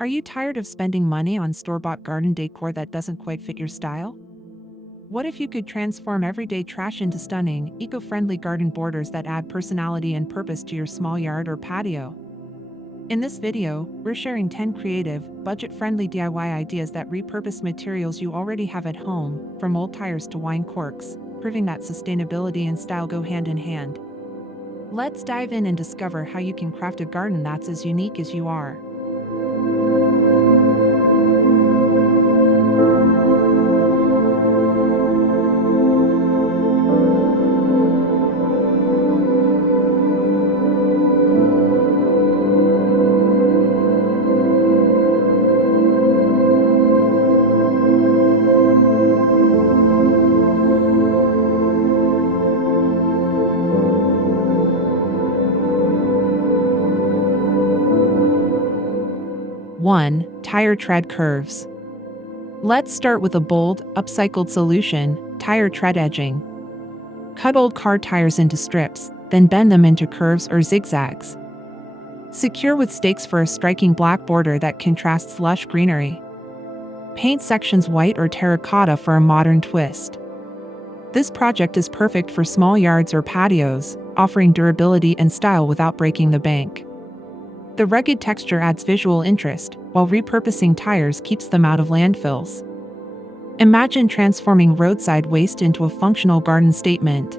Are you tired of spending money on store-bought garden decor that doesn't quite fit your style? What if you could transform everyday trash into stunning, eco-friendly garden borders that add personality and purpose to your small yard or patio? In this video, we're sharing 10 creative, budget-friendly DIY ideas that repurpose materials you already have at home, from old tires to wine corks, proving that sustainability and style go hand in hand. Let's dive in and discover how you can craft a garden that's as unique as you are. 1. Tire tread curves. Let's start with a bold, upcycled solution: tire tread edging. Cut old car tires into strips, then bend them into curves or zigzags. Secure with stakes for a striking black border that contrasts lush greenery. Paint sections white or terracotta for a modern twist. This project is perfect for small yards or patios, offering durability and style without breaking the bank. The rugged texture adds visual interest, while repurposing tires keeps them out of landfills. Imagine transforming roadside waste into a functional garden statement.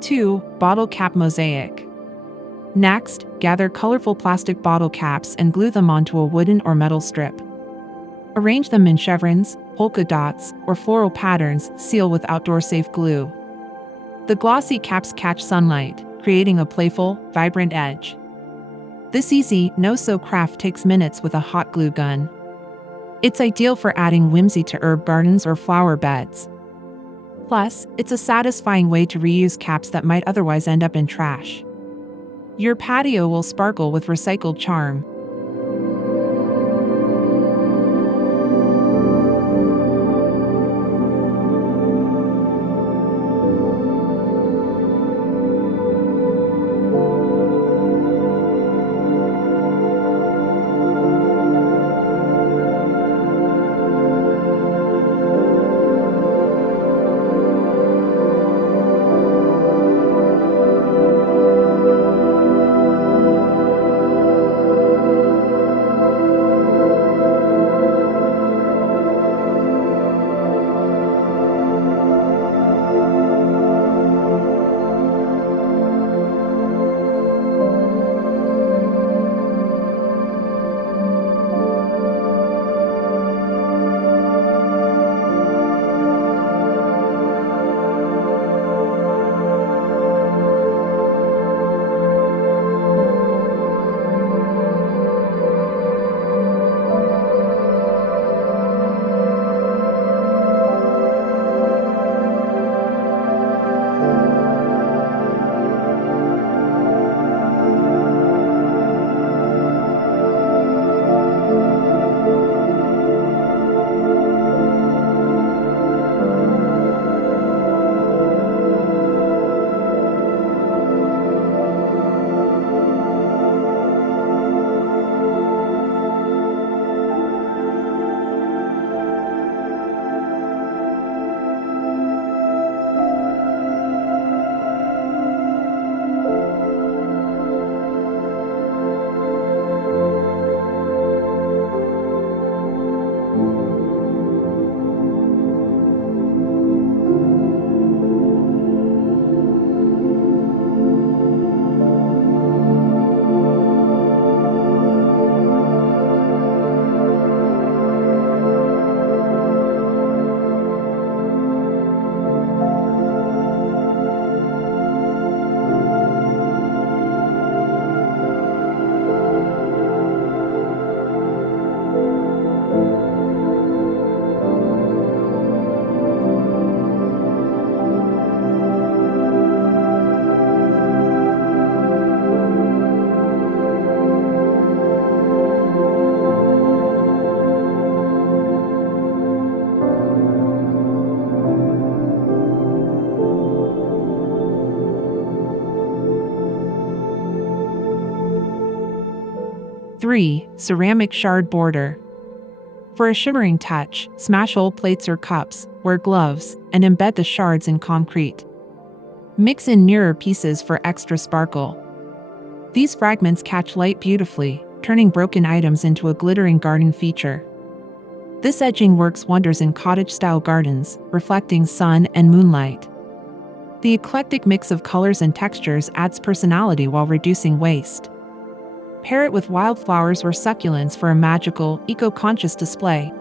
2. Bottle cap mosaic. Next, gather colorful plastic bottle caps and glue them onto a wooden or metal strip. Arrange them in chevrons, polka dots, or floral patterns. Seal with outdoor-safe glue. The glossy caps catch sunlight, creating a playful, vibrant edge. This easy, no-sew craft takes minutes with a hot glue gun. It's ideal for adding whimsy to herb gardens or flower beds. Plus, it's a satisfying way to reuse caps that might otherwise end up in trash. Your patio will sparkle with recycled charm. 3. Ceramic shard border. For a shimmering touch, smash old plates or cups, wear gloves, and embed the shards in concrete. Mix in mirror pieces for extra sparkle. These fragments catch light beautifully, turning broken items into a glittering garden feature. This edging works wonders in cottage-style gardens, reflecting sun and moonlight. The eclectic mix of colors and textures adds personality while reducing waste. Pair it with wildflowers or succulents for a magical, eco-conscious display.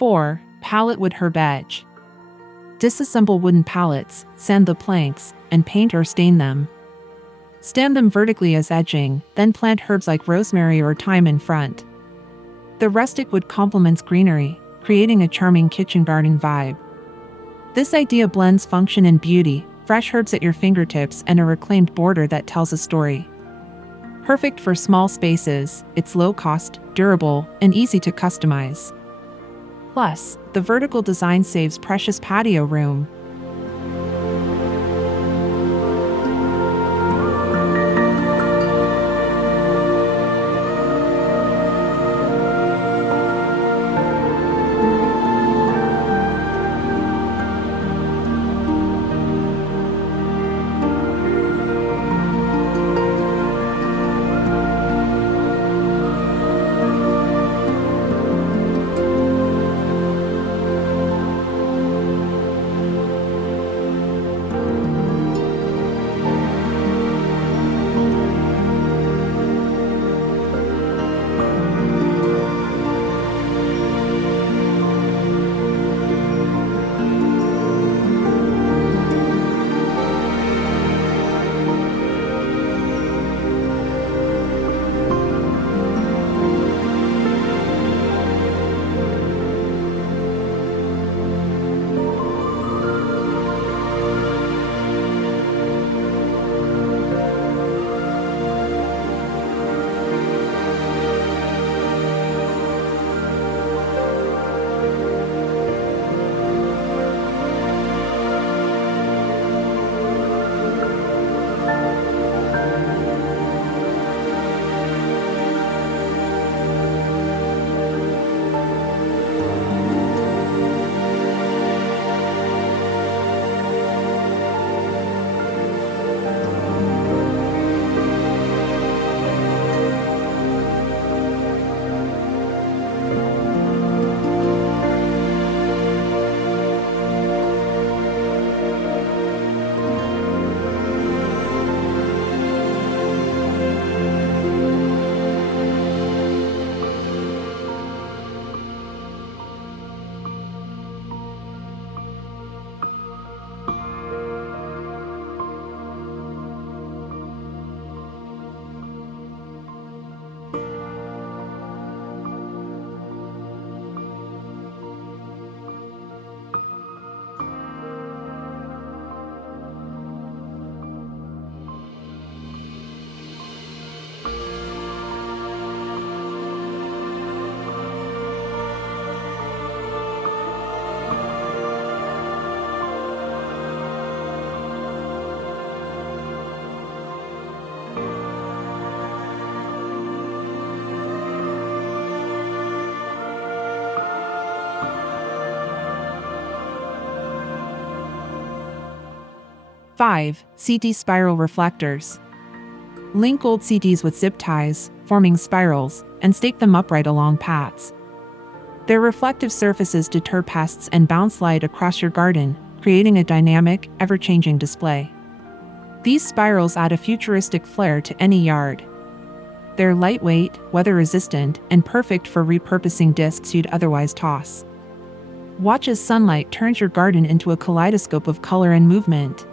Four. Pallet wood herb edge. Disassemble wooden pallets, sand the planks, and paint or stain them. Stand them vertically as edging, then plant herbs like rosemary or thyme in front. The rustic wood complements greenery, creating a charming kitchen garden vibe. This idea blends function and beauty, fresh herbs at your fingertips and a reclaimed border that tells a story. Perfect for small spaces, it's low cost, durable, and easy to customize. Plus, the vertical design saves precious patio room. 5. CD spiral reflectors. Link old CDs with zip ties, forming spirals, and stake them upright along paths. Their reflective surfaces deter pests and bounce light across your garden, creating a dynamic, ever-changing display. These spirals add a futuristic flair to any yard. They're lightweight, weather-resistant, and perfect for repurposing discs you'd otherwise toss. Watch as sunlight turns your garden into a kaleidoscope of color and movement.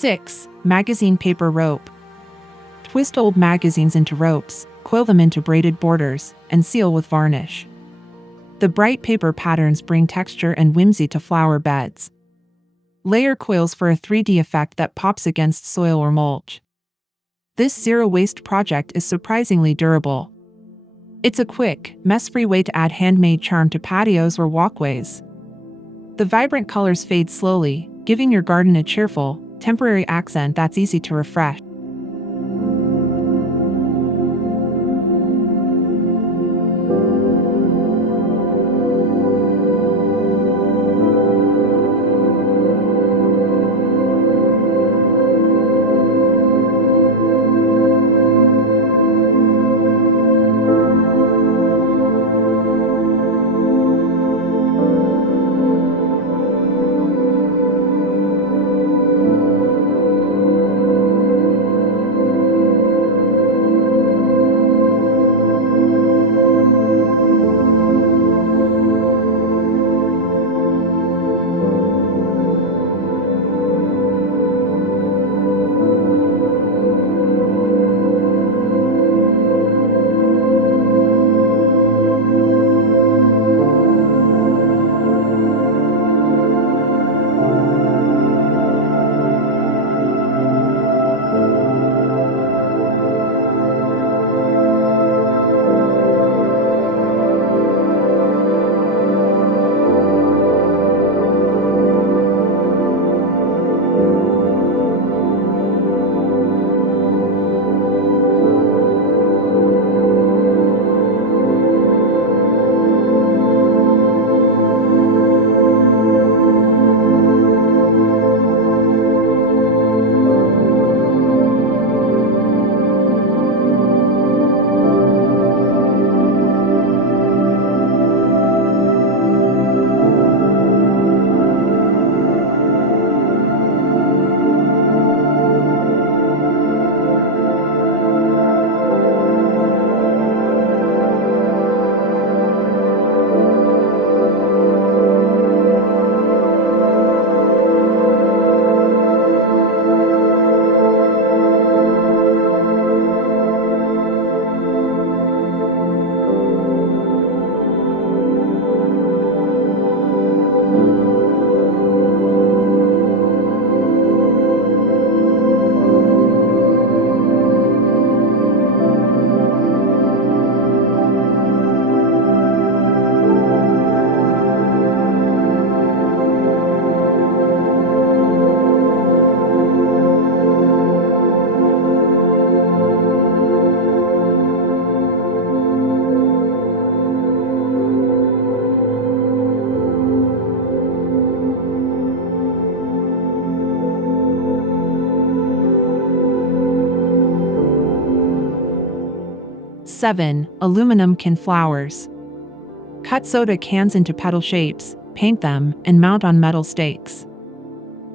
Six. Magazine paper rope. Twist old magazines into ropes, coil them into braided borders, and seal with varnish. The bright paper patterns bring texture and whimsy to flower beds. Layer coils for a 3D effect that pops against soil or mulch. This zero-waste project is surprisingly durable. It's a quick, mess-free way to add handmade charm to patios or walkways. The vibrant colors fade slowly, giving your garden a cheerful, temporary accent that's easy to refresh. 7. Aluminum can flowers. Cut soda cans into petal shapes, paint them, and mount on metal stakes.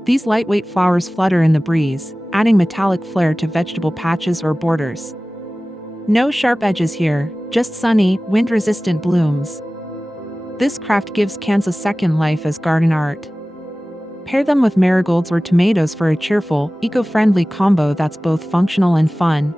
These lightweight flowers flutter in the breeze, adding metallic flair to vegetable patches or borders. No sharp edges here, just sunny, wind-resistant blooms. This craft gives cans a second life as garden art. Pair them with marigolds or tomatoes for a cheerful, eco-friendly combo that's both functional and fun.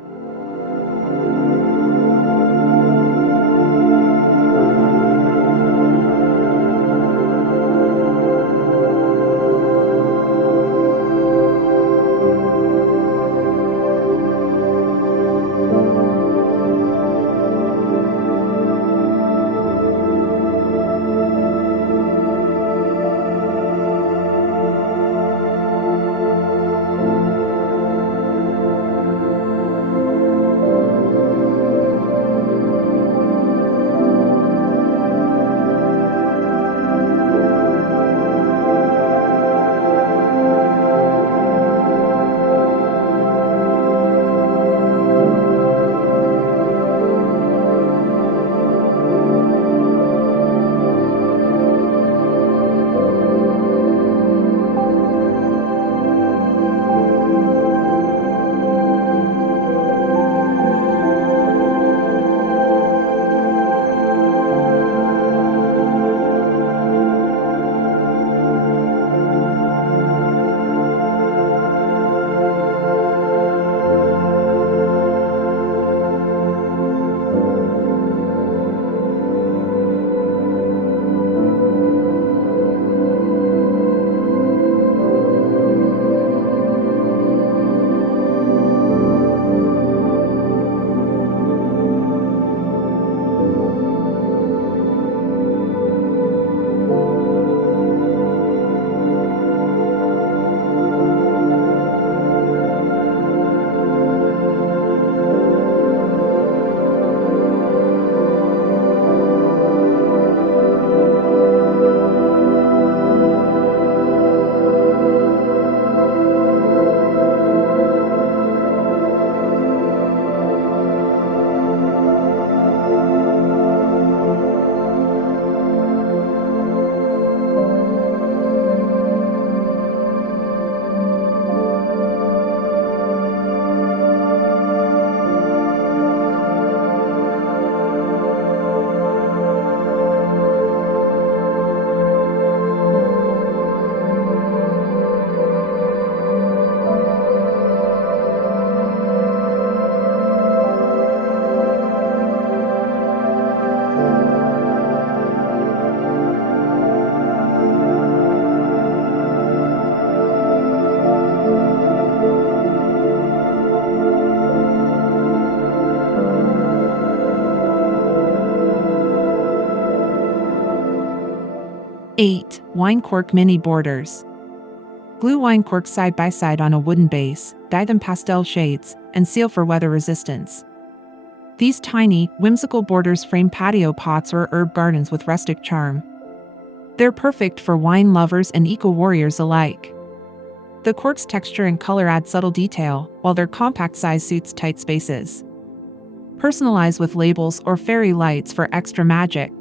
Eight. Wine cork mini borders. Glue wine corks side by side on a wooden base, dye them pastel shades, and seal for weather resistance. These tiny, whimsical borders frame patio pots or herb gardens with rustic charm. They're perfect for wine lovers and eco-warriors alike. The cork's texture and color add subtle detail, while their compact size suits tight spaces. Personalize with labels or fairy lights for extra magic.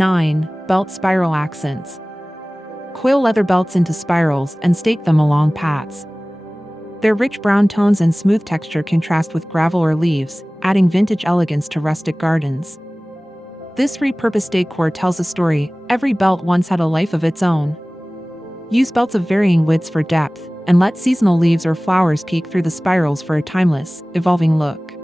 9. Belt spiral accents. Coil leather belts into spirals and stake them along paths. Their rich brown tones and smooth texture contrast with gravel or leaves, adding vintage elegance to rustic gardens. This repurposed decor tells a story. Every belt once had a life of its own. Use belts of varying widths for depth, and let seasonal leaves or flowers peek through the spirals for a timeless, evolving look.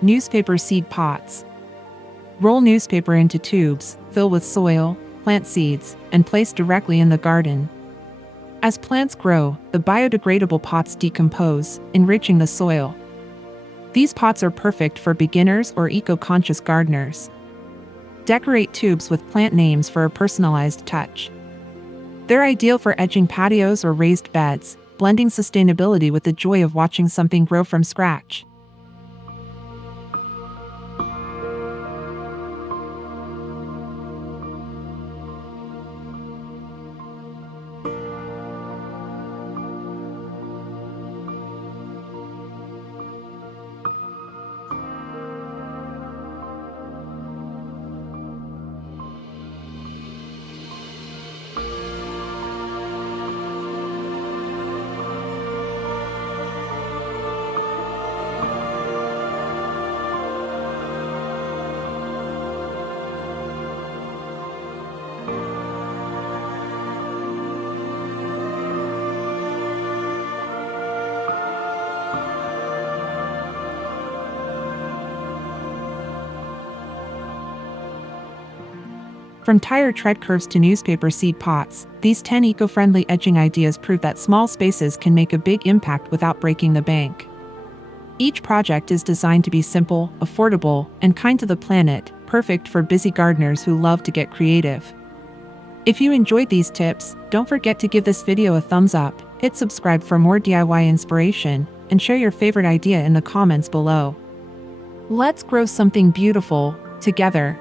Newspaper seed pots. Roll newspaper into tubes, fill with soil, plant seeds, and place directly in the garden. As plants grow, the biodegradable pots decompose, enriching the soil. These pots are perfect for beginners or eco-conscious gardeners. Decorate tubes with plant names for a personalized touch. They're ideal for edging patios or raised beds, blending sustainability with the joy of watching something grow from scratch. From tire tread curves to newspaper seed pots, these 10 eco-friendly edging ideas prove that small spaces can make a big impact without breaking the bank. Each project is designed to be simple, affordable, and kind to the planet, perfect for busy gardeners who love to get creative. If you enjoyed these tips, don't forget to give this video a thumbs up, hit subscribe for more DIY inspiration, and share your favorite idea in the comments below. Let's grow something beautiful together.